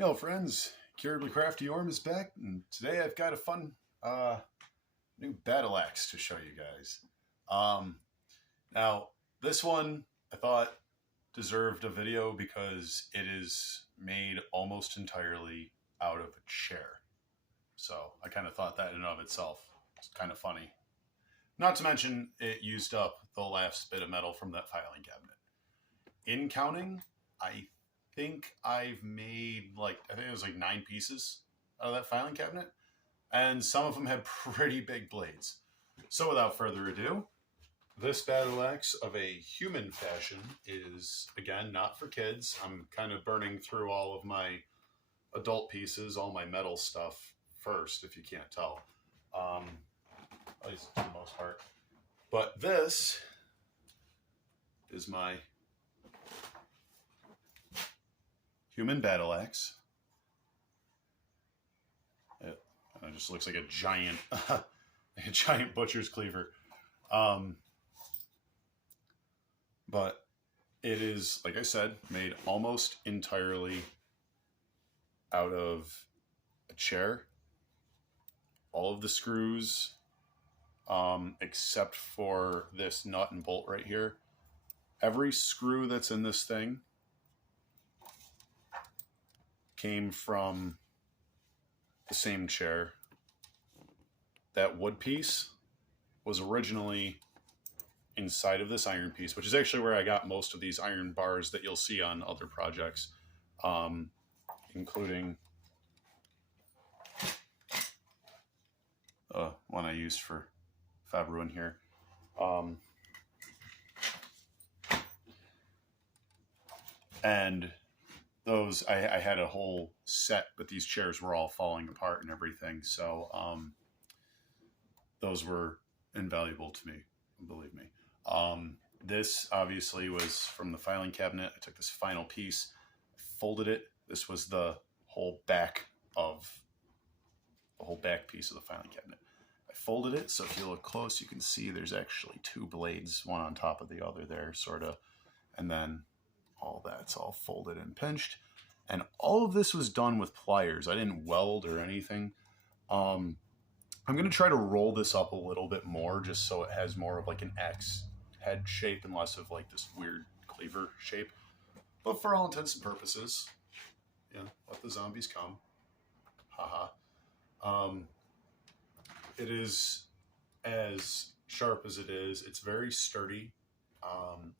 Hello friends, Curably Crafty Orm is back, and today I've got a fun new battle axe to show you guys. Now, this one I thought deserved a video because it is made almost entirely out of a chair. So I kind of thought that in and of itself was kind of funny. Not to mention, it used up the last bit of metal from that filing cabinet. In counting, I think I've made I think it was 9 pieces out of that filing cabinet, and some of them had pretty big blades. So without further ado, this battle axe of a human fashion is, again, not for kids. I'm kind of burning through all of my adult pieces, all my metal stuff first, if you can't tell. At least for the most part. But this is my human battle axe. It just looks like a giant, butcher's cleaver. But it is, like I said, made almost entirely out of a chair. All of the screws, except for this nut and bolt right here. Every screw that's in this thing came from the same chair. That wood piece was originally inside of this iron piece, which is actually where I got most of these iron bars that you'll see on other projects, including one I used for Fabruin here. And those, I had a whole set, but these chairs were all falling apart and everything. So those were invaluable to me, believe me. This obviously was from the filing cabinet. I took this final piece, folded it. This was the whole back piece of the filing cabinet. I folded it, so if you look close, you can see there's actually 2 blades, one on top of the other there, sort of. And then all that's all folded and pinched. And all of this was done with pliers. I didn't weld or anything. I'm going to try to roll this up a little bit more just so it has more of like an X head shape and less of like this weird cleaver shape. But for all intents and purposes, yeah, let the zombies come. Haha. It is as sharp as it is. It's very sturdy.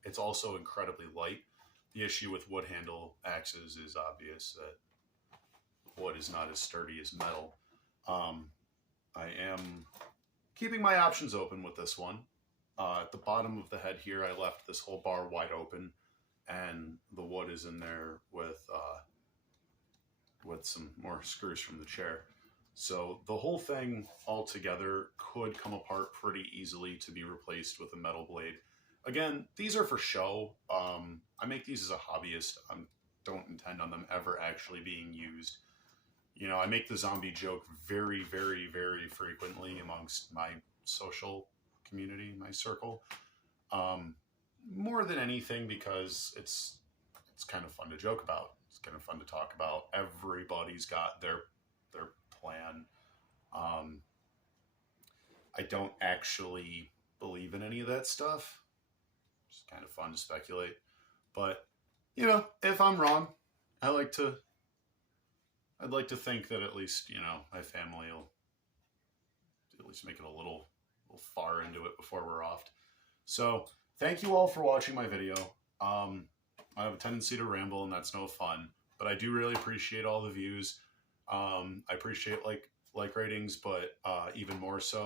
It's also incredibly light. The issue with wood handle axes is obvious that wood is not as sturdy as metal. I am keeping my options open with this one. At the bottom of the head here, I left this whole bar wide open, and the wood is in there with some more screws from the chair. So the whole thing altogether could come apart pretty easily to be replaced with a metal blade. Again, these are for show. I make these as a hobbyist. I don't intend on them ever actually being used. You know, I make the zombie joke very, very, very frequently amongst my social community, my circle. More than anything because it's kind of fun to joke about. It's kind of fun to talk about. Everybody's got their plan. I don't actually believe in any of that stuff. It's kind of fun to speculate. But, you know, if I'm wrong, I'd like to think that at least, you know, my family will at least make it a little far into it before we're off. So thank you all for watching my video. I have a tendency to ramble, and that's no fun, but I do really appreciate all the views. I appreciate like ratings, but even more so